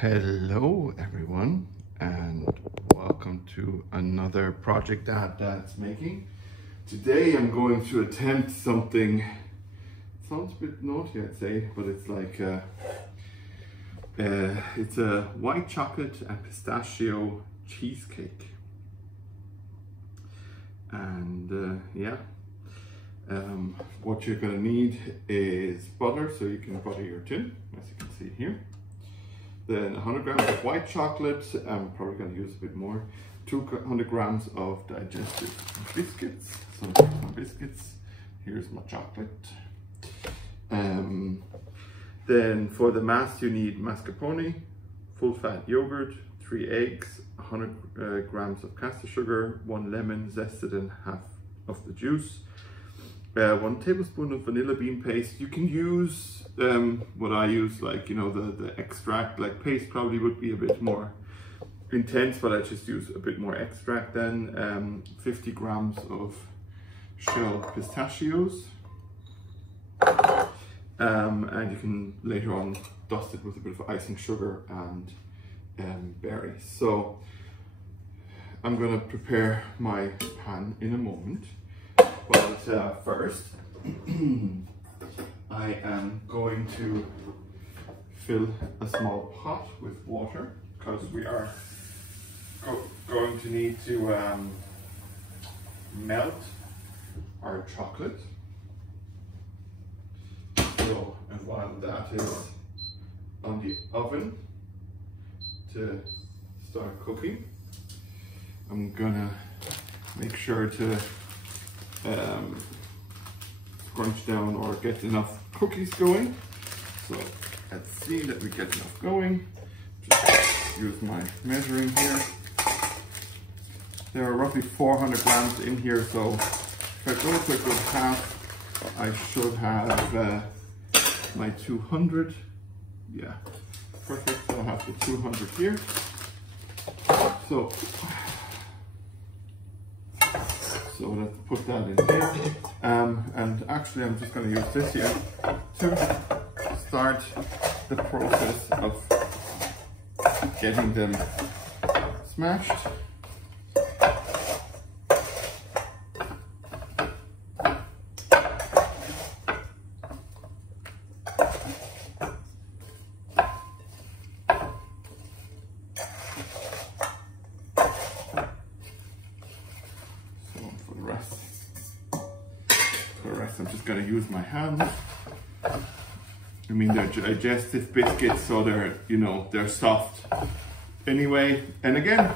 Hello everyone, and welcome to another project that's making. Today I'm going to attempt something, sounds a bit naughty I'd say, but it's like it's a white chocolate and pistachio cheesecake. And what you're going to need is butter, so you can butter your tin, as you can see here. Then 100 grams of white chocolate, I'm probably going to use a bit more. 200 grams of digestive biscuits, some biscuits. Here's my chocolate. Then for the mass you need mascarpone, full fat yogurt, 3 eggs, 100 grams of caster sugar, 1 lemon zested and half of the juice. 1 tablespoon of vanilla bean paste. You can use what I use, like, you know, the extract, like paste probably would be a bit more intense, but I just use a bit more extract. Then 50 grams of shelled pistachios, and you can later on dust it with a bit of icing sugar and berries. So I'm going to prepare my pan in a moment. But first, I am going to fill a small pot with water, because we are going to need to melt our chocolate. So, and while that is on the oven to start cooking, I'm gonna make sure to scrunch down or get enough cookies going. So let's see that we get enough going. Just use my measuring here. There are roughly 400 grams in here, so if I go to a good half, I should have my 200. Yeah, perfect. So I have the 200 here. So let's put that in here. And actually I'm just going to use this here to start the process of getting them smashed. I'm just going to use my hands. I mean, they're digestive biscuits, so they're, you know, they're soft anyway. And again,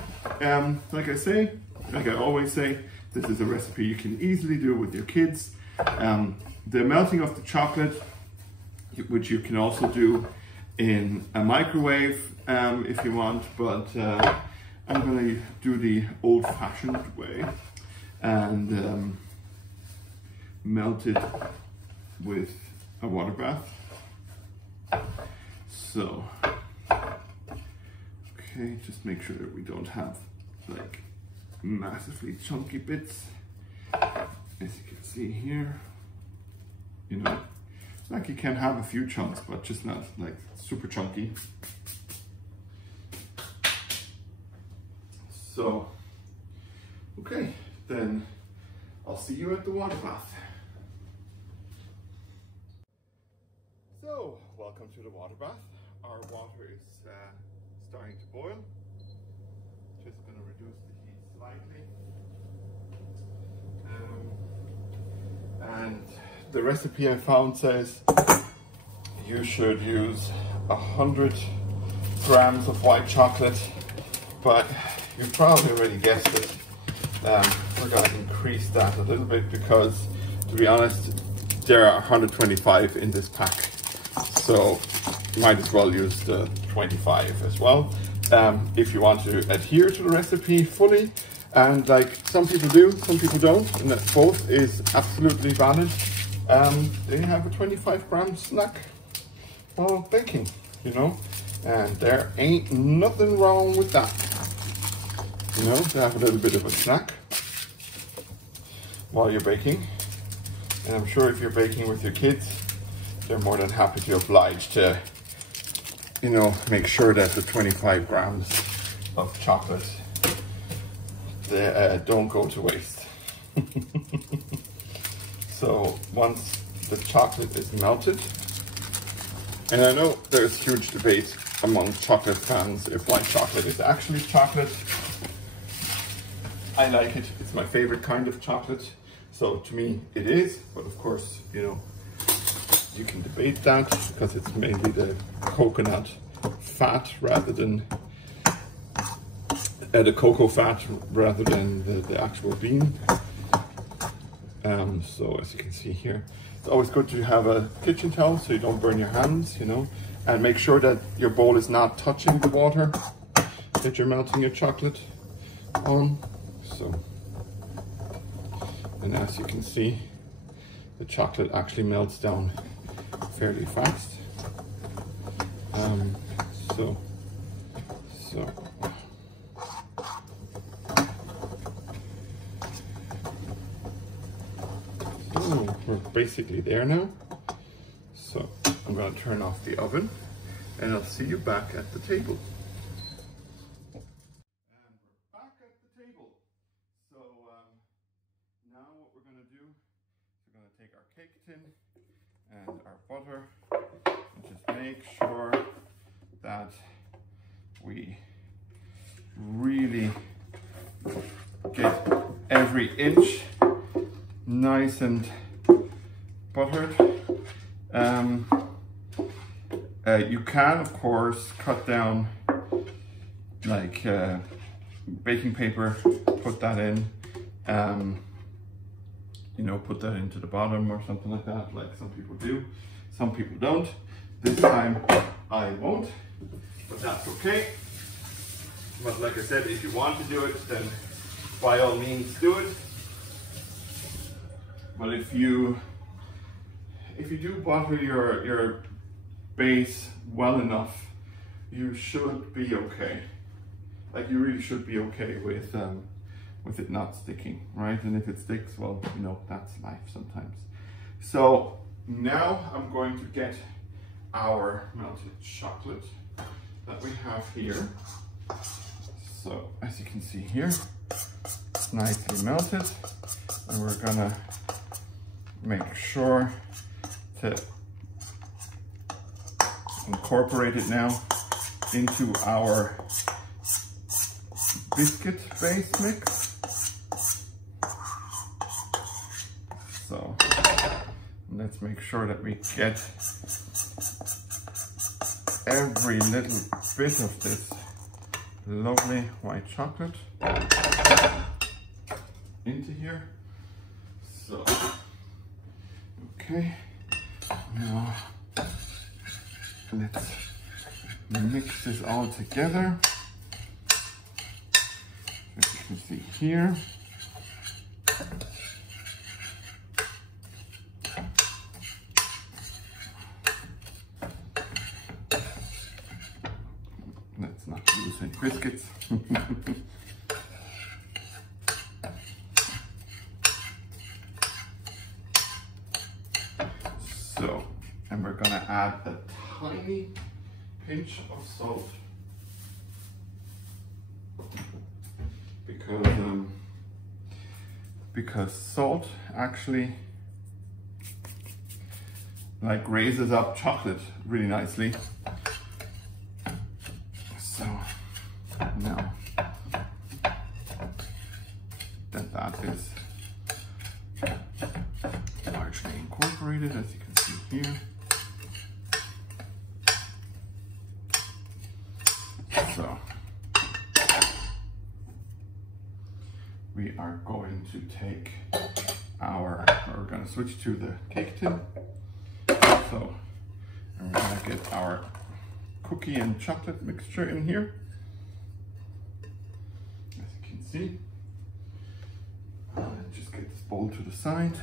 like I always say, this is a recipe you can easily do with your kids. The melting of the chocolate, which you can also do in a microwave if you want, but I'm going to do the old-fashioned way and melt it with a water bath. So, okay, just make sure that we don't have like massively chunky bits. As you can see here, you know, like you can have a few chunks, but just not like super chunky. So, okay, then I'll see you at the water bath. So, welcome to the water bath. Our water is starting to boil. Just going to reduce the heat slightly. And the recipe I found says you should use 100 grams of white chocolate, but you probably already guessed it. We're going to increase that a little bit because, to be honest, there are 125 in this pack. So you might as well use the 25 as well, if you want to adhere to the recipe fully. And like some people do, some people don't, and that both is absolutely valid. They have a 25 gram snack while baking, you know, and there ain't nothing wrong with that. You know, to have a little bit of a snack while you're baking. And I'm sure if you're baking with your kids, they're more than happy to oblige to you know, make sure that the 25 grams of chocolate don't go to waste. So once the chocolate is melted, and I know there's huge debate among chocolate fans if white chocolate is actually chocolate. I like it, it's my favorite kind of chocolate. So to me it is, but of course, you know, you can debate that because it's mainly the coconut fat rather than the cocoa fat rather than the actual bean. So as you can see here, it's always good to have a kitchen towel so you don't burn your hands, you know, and make sure that your bowl is not touching the water that you're melting your chocolate on. So, and as you can see, the chocolate actually melts down fairly fast. So we're basically there now. So I'm going to turn off the oven and I'll see you back at the table. And we're back at the table. So now what we're going to do is we're going to take our cake tin and our butter and just make sure that we really get every inch nice and buttered. You can of course cut down like baking paper, put that in, you know, put that into the bottom or something like that, like some people do. Some people don't. This time I won't, but that's okay. But like I said, if you want to do it, then by all means do it. But if you do butter your base well enough, you should be okay. Like you really should be okay with it not sticking, right? And if it sticks, well, you know, that's life sometimes. So now I'm going to get our melted chocolate that we have here. So as you can see here, it's nicely melted, and we're gonna make sure to incorporate it now into our biscuit base mix. So let's make sure that we get every little bit of this lovely white chocolate into here. So, okay, now let's mix this all together. As you can see here. Let's not lose any biscuits. So, and we're gonna add a tiny pinch of salt because salt actually like raises up chocolate really nicely. So now that is largely incorporated, as you can see here. So we are going to take we're going to switch to the cake tin. So, and we're going to get our cookie and chocolate mixture in here. As you can see, just get this bowl to the side.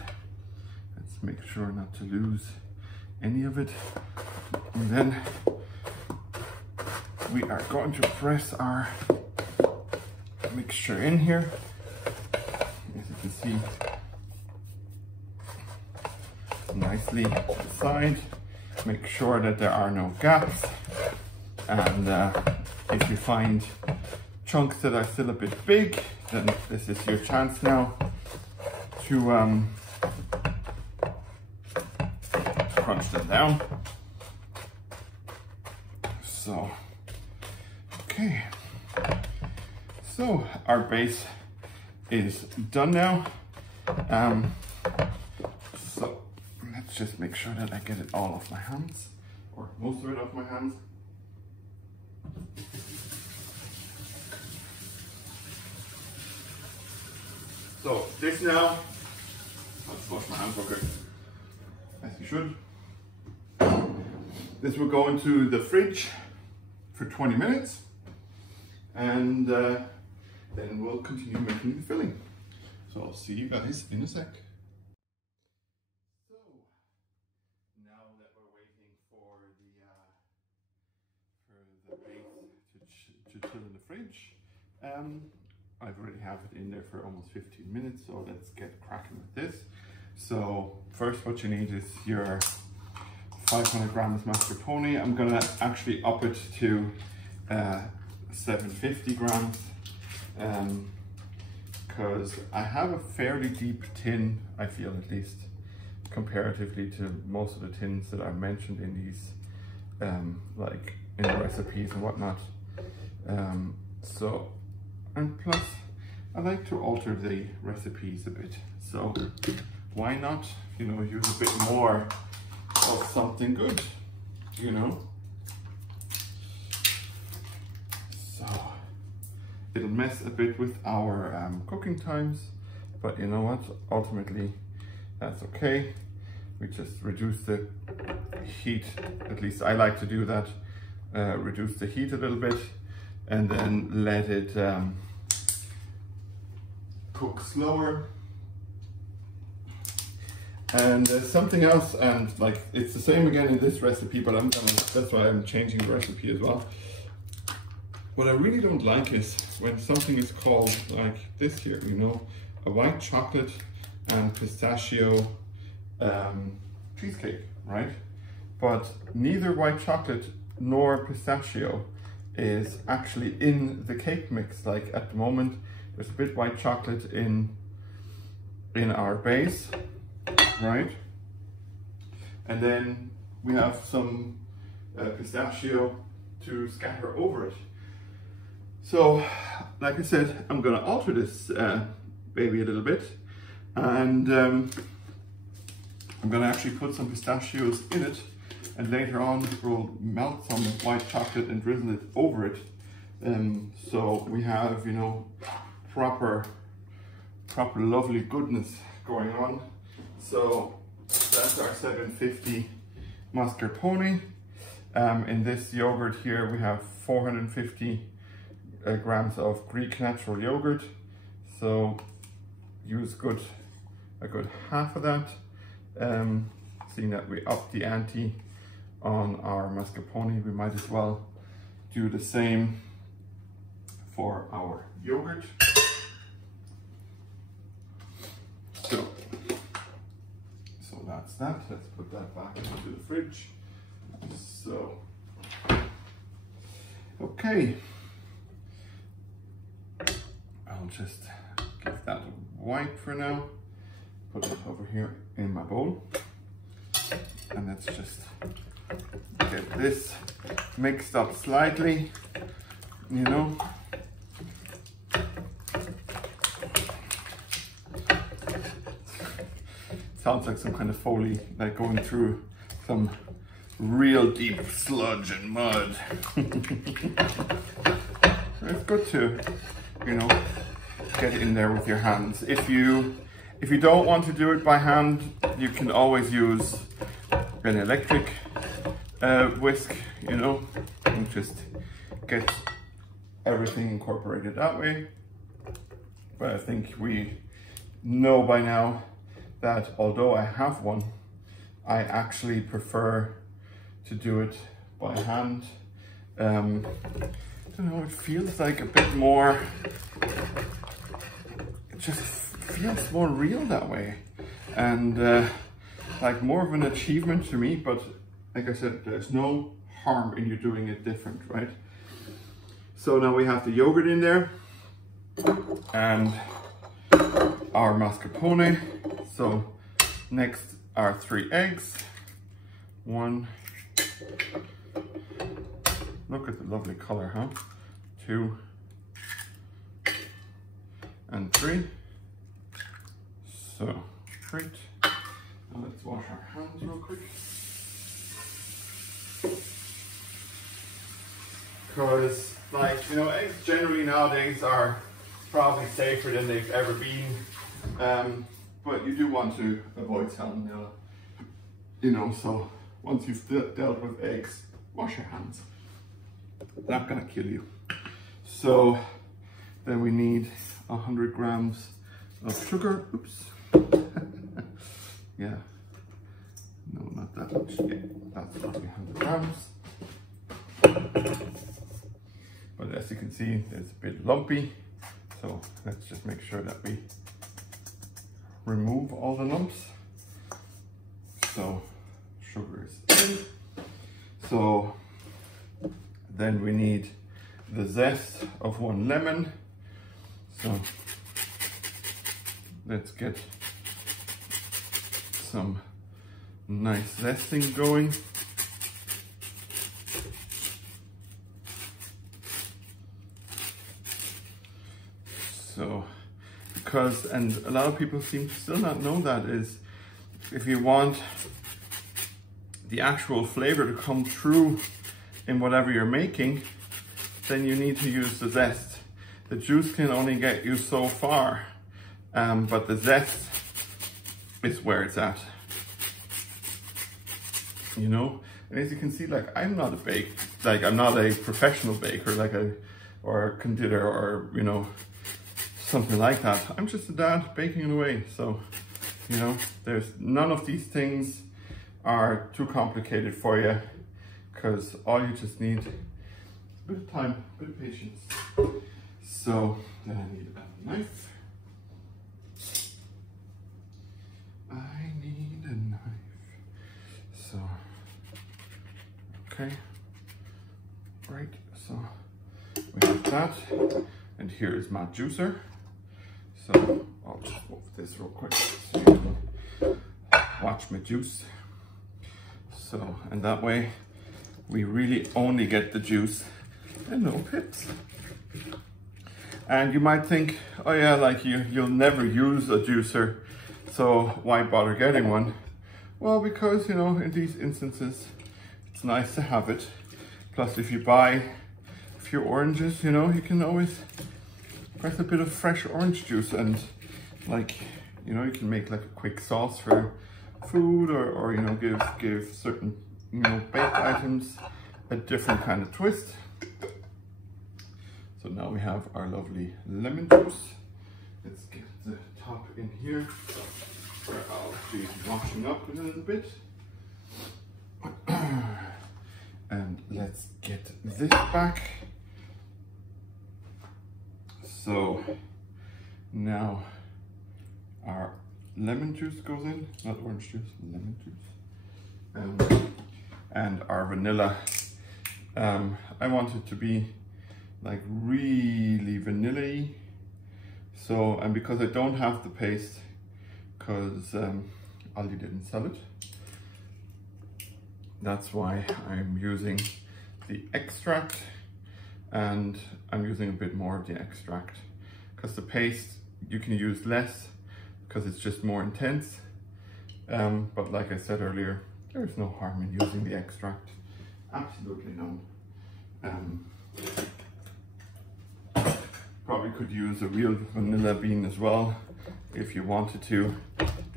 Let's make sure not to lose any of it. And then we are going to press our mixture in here. As you can see, nicely to the side. Make sure that there are no gaps. And if you find chunks that are still a bit big, then this is your chance now to crunch them down. So, okay. So our base is done now. So let's just make sure that I get it all off my hands, or most of it off my hands. So this now, let's wash my hands real quick, as you should. This will go into the fridge for 20 minutes, and then we'll continue making the filling. So I'll see you guys in a sec. So now that we're waiting for the base to chill in the fridge, I've already have it in there for almost 15 minutes, so let's get cracking with this. So first what you need is your 500 grams mascarpone. I'm gonna actually up it to 750 grams because I have a fairly deep tin, I feel, at least comparatively to most of the tins that are mentioned in these like in the recipes and whatnot. So, and plus I like to alter the recipes a bit, so why not, you know, use a bit more of something good, you know? So it'll mess a bit with our cooking times, but you know what, ultimately that's okay. We just reduce the heat, at least I like to do that, reduce the heat a little bit and then let it cook slower. And something else, and like it's the same again in this recipe, but that's why I'm changing the recipe as well. What I really don't like is when something is called like this here, you know, a white chocolate and pistachio cheesecake, right? But neither white chocolate nor pistachio is actually in the cake mix. Like at the moment, there's a bit white chocolate in our base, right? And then we have some pistachio to scatter over it. So, like I said, I'm gonna alter this baby a little bit, and I'm gonna actually put some pistachios in it, and later on we'll melt some white chocolate and drizzle it over it. So we have, you know, proper lovely goodness going on. So that's our 750 mascarpone. In this yogurt here we have 450 grams of Greek natural yogurt. So use a good half of that. Seeing that we up the ante on our mascarpone, we might as well do the same for our yogurt. So that's that. Let's put that back into the fridge. So, okay. I'll just give that a wipe for now. Put it over here in my bowl. And let's just get this mixed up slightly, you know. Sounds like some kind of Foley, like going through some real deep sludge and mud. It's good to, you know, get in there with your hands. If you don't want to do it by hand, you can always use an electric whisk, you know, and just get everything incorporated that way. But I think we know by now that although I have one, I actually prefer to do it by hand. I don't know, it feels like a bit more, it just feels more real that way. And like more of an achievement to me, but like I said, there's no harm in you doing it different, right? So now we have the yogurt in there and our mascarpone. So next are 3 eggs. 1, look at the lovely color, huh? 2 and 3. So great. Now let's wash our hands real quick. Because, like, you know, eggs generally nowadays are probably safer than they've ever been. But you do want to avoid salmonella. You know, so once you've dealt with eggs, wash your hands. Not gonna kill you. So then we need 100 grams of sugar. Oops. Yeah. No, not that much. Yeah, that's roughly 100 grams. But as you can see, it's a bit lumpy. So let's just make sure that we remove all the lumps. So sugar is in. So then we need the zest of 1 lemon. So let's get some nice zesting going. So, because, and a lot of people seem to still not know that, is if you want the actual flavor to come through in whatever you're making, then you need to use the zest. The juice can only get you so far, but the zest is where it's at. You know, and as you can see, like, I'm not I'm not a professional baker, or a conditor, or, you know, something like that. I'm just a dad baking away. So, you know, there's none of these things are too complicated for you, because all you just need is a bit of time, a bit of patience. So then I need a knife. I need a knife. So, okay, right, so we have that, and here is my juicer. So I'll just move this real quick so you can watch my juice. So, and that way we really only get the juice and no pips. And you might think, oh yeah, like you'll never use a juicer, so why bother getting one? Well, because, you know, in these instances, it's nice to have it. Plus, if you buy a few oranges, you know, you can always press a bit of fresh orange juice, and, like, you know, you can make like a quick sauce for food, or you know, give certain, you know, baked items a different kind of twist. So now we have our lovely lemon juice. Let's get the top in here, where I'll be washing up a little bit. And let's get this back. So now our lemon juice goes in, not orange juice, lemon juice. And our vanilla. I want it to be like really vanilla-y. So, and because I don't have the paste, because Aldi didn't sell it, that's why I'm using the extract, and I'm using a bit more of the extract, because the paste you can use less because it's just more intense. But like I said earlier, there's no harm in using the extract, absolutely none. Probably could use a real vanilla bean as well if you wanted to,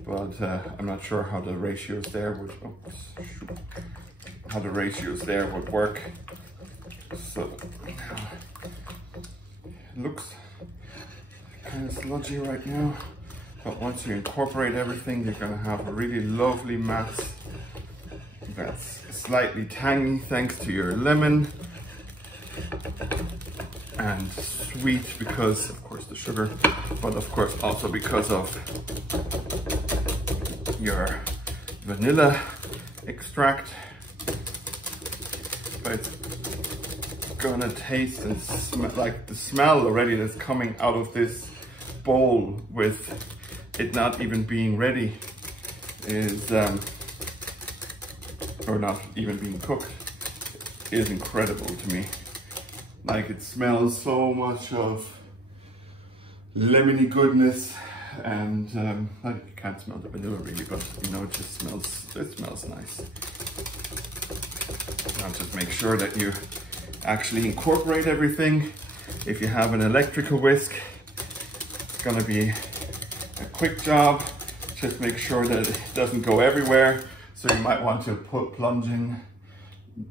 but I'm not sure how the ratios there would, work. So it looks kind of sludgy right now, but once you incorporate everything, you're going to have a really lovely mass that's slightly tangy thanks to your lemon, and sweet because of course the sugar, but of course also because of your vanilla extract. but it's gonna taste and smell like the smell already that's coming out of this bowl with it not even being ready is, or not even being cooked, is incredible to me. Like, it smells so much of lemony goodness, and you can't smell the vanilla really, but you know, it smells nice. Now just make sure that you actually incorporate everything. If you have an electrical whisk, it's gonna be a quick job. Just make sure that it doesn't go everywhere. So you might want to plunge in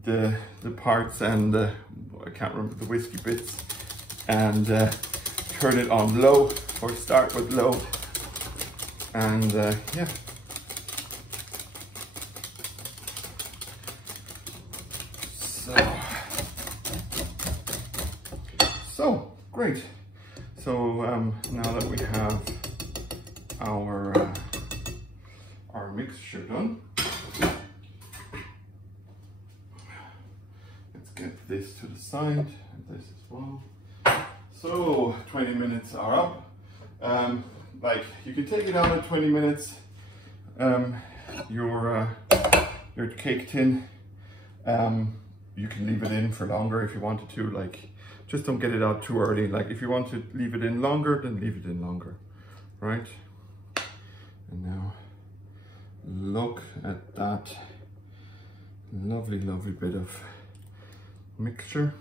the parts and I can't remember the whiskey bits, and turn it on low, or start with low, and yeah. So great. So now that we have our mixture done, let's get this to the side, and this as well. So 20 minutes are up. Like, you can take it out at 20 minutes. Your cake tin, you can leave it in for longer if you wanted to. Like, just don't get it out too early. Like, if you want to leave it in longer, then leave it in longer, right? And now look at that lovely, lovely bit of mixture.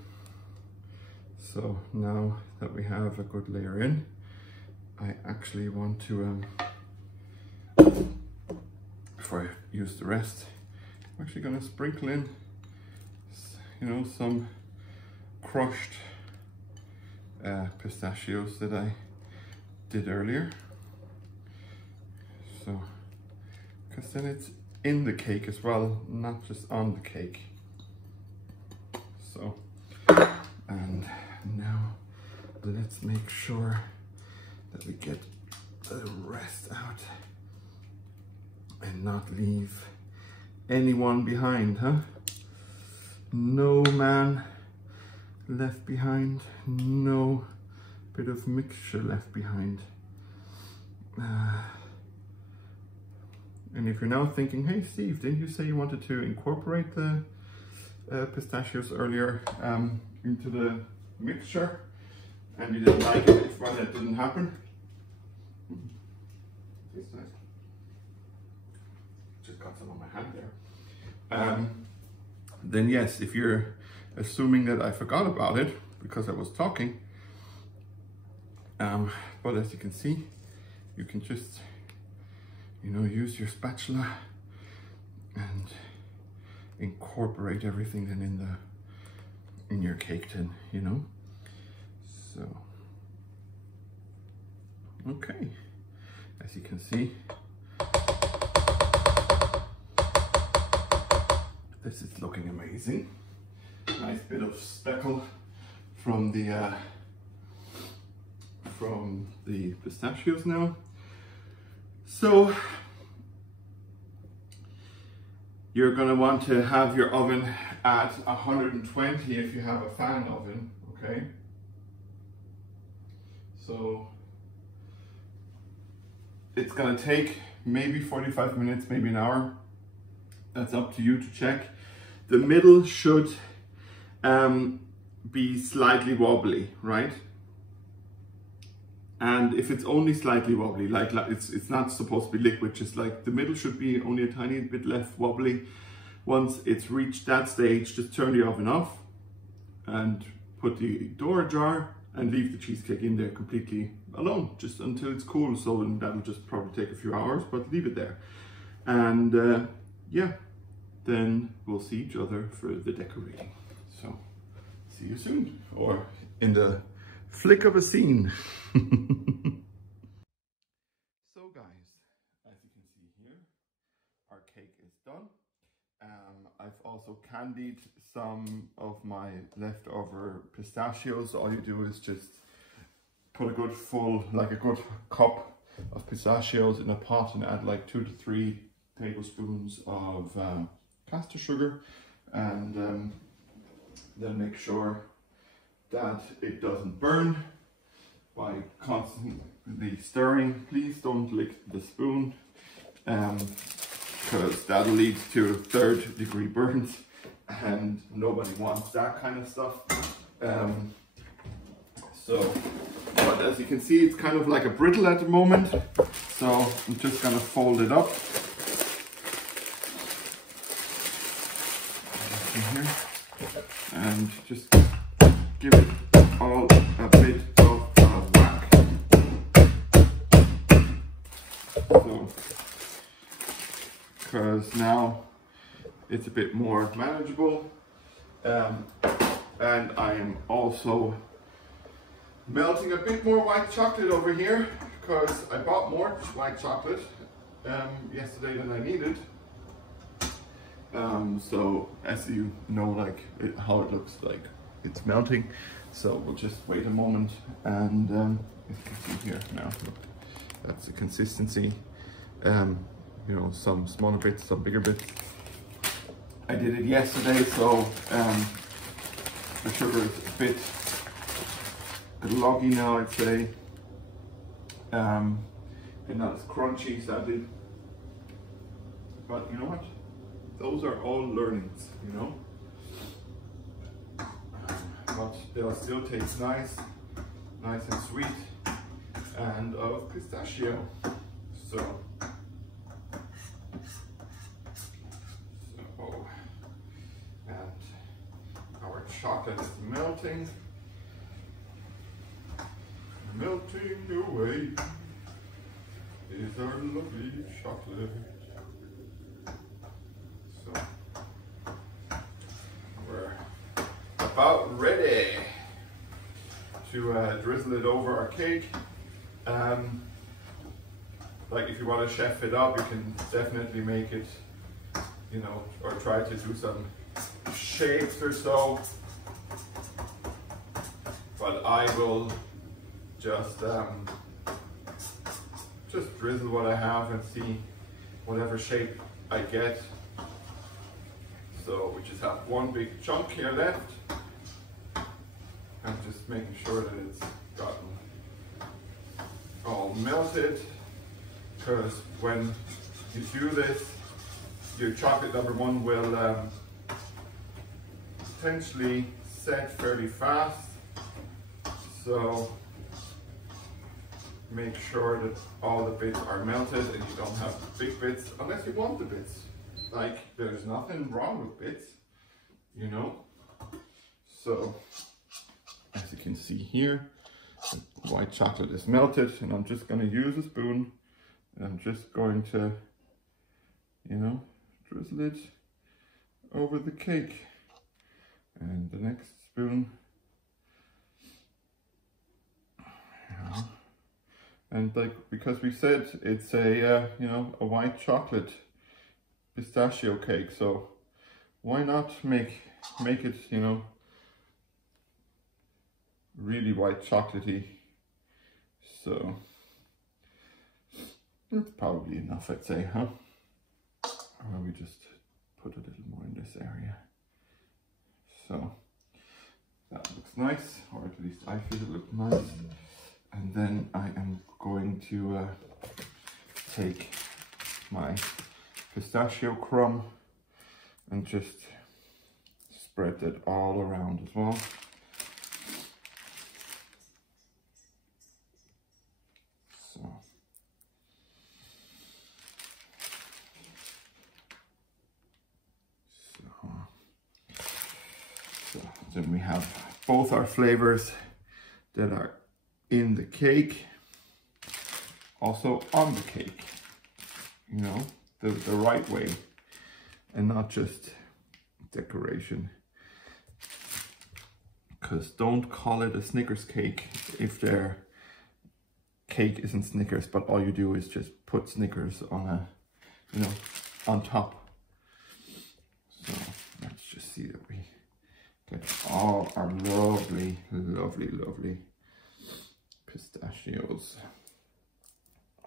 So now that we have a good layer in, I actually want to, before I use the rest, I'm actually going to sprinkle in, you know, some crushed pistachios that I did earlier. So, because then it's in the cake as well, not just on the cake. So, and now let's make sure that we get the rest out and not leave anyone behind, huh? No man left behind, no bit of mixture left behind. And if you're now thinking, hey Steve, didn't you say you wanted to incorporate the pistachios earlier into the mixture, and you didn't like it when it didn't happen? Tastes nice. Just got some on my hand there. Then yes, if you're assuming that I forgot about it because I was talking, but as you can see, you can just, you know, use your spatula and incorporate everything then in your cake tin, you know. So okay, as you can see, this is looking amazing. Nice bit of speckle from the pistachios now. So you're going to want to have your oven at 120 if you have a fan oven, okay? So it's going to take maybe 45 minutes, maybe an hour. That's up to you to check. The middle should be slightly wobbly, right? And if it's only slightly wobbly, like it's not supposed to be liquid, just like the middle should be only a tiny bit less wobbly. Once it's reached that stage, just turn the oven off and put the door ajar and leave the cheesecake in there completely alone, just until it's cool. So that'll just probably take a few hours, but leave it there. And yeah, then we'll see each other for the decorating. So see you soon, or in the flick of a scene. So guys, as you can see here, our cake is done. I've also candied some of my leftover pistachios. All you do is just put a good full, like a good cup of pistachios in a pot and add like 2 to 3 tablespoons of caster sugar, and Then make sure that it doesn't burn by constantly stirring. Please don't lick the spoon, because that'll lead to 3rd-degree burns, and nobody wants that kind of stuff. But as you can see, it's kind of like a brittle at the moment, so I'm just gonna fold it up. Here. And just give it all a bit of a whack. So, because now it's a bit more manageable, and I am also melting a bit more white chocolate over here, because I bought more white chocolate yesterday than I needed. So as you know, like how it looks like it's melting. So we'll just wait a moment, and as you can see here now, look, that's the consistency. You know, some smaller bits, some bigger bits. I did it yesterday, so the sugar is a bit gloggy now, I'd say, and not as crunchy, sadly. But you know what? Those are all learnings, you know. But they'll still taste nice and sweet, and of pistachio. So and our chocolate is melting away. Is our lovely chocolate. So we're about ready to drizzle it over our cake. Like if you want to chef it up, you can definitely make it, you know, or try to do some shapes or so. But I will just drizzle what I have and see whatever shape I get. So we just have one big chunk here left. I'm just making sure that it's gotten all melted, because when you do this, your chocolate number one will potentially set fairly fast. So make sure that all the bits are melted and you don't have big bits, unless you want the bits. Like, there's nothing wrong with bits, you know. So as you can see here, the white chocolate is melted, and I'm just going to use a spoon, and I'm just going to, you know, drizzle it over the cake. And the next spoon, and like, because we said it's a you know, a white chocolate pistachio cake, so why not make it, you know, really white chocolatey. So that's probably enough, I'd say, huh? Or we just put a little more in this area. So that looks nice, or at least I feel it looks nice. And then I am going to take my pistachio crumb and just spread that all around as well. So then we have both our flavors that are in the cake, also on the cake, you know, the right way, and not just decoration. Because don't call it a Snickers cake if their cake isn't Snickers, but all you do is just put Snickers on a, you know, on top. So let's just see that we get all our lovely, lovely, lovely pistachios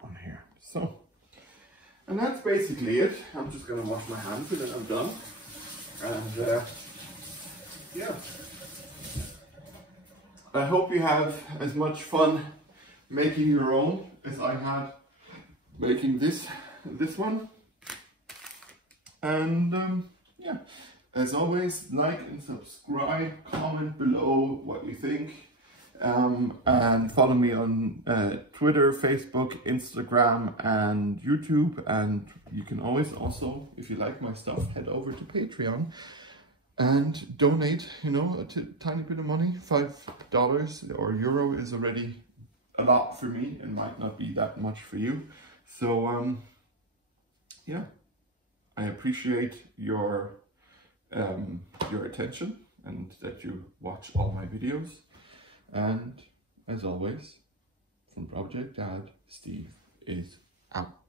on here. So, and that's basically it. I'm just gonna wash my hands and then I'm done. And yeah. I hope you have as much fun making your own as I had making this one. And yeah, as always, like and subscribe, comment below what you think, and follow me on Twitter, Facebook, Instagram, and YouTube. And you can always also, if you like my stuff, head over to Patreon and donate, you know, a tiny bit of money. $5 or euro is already a lot for me and might not be that much for you. So yeah, I appreciate your attention and that you watch all my videos. And as always, from Project Dad, Steve is out.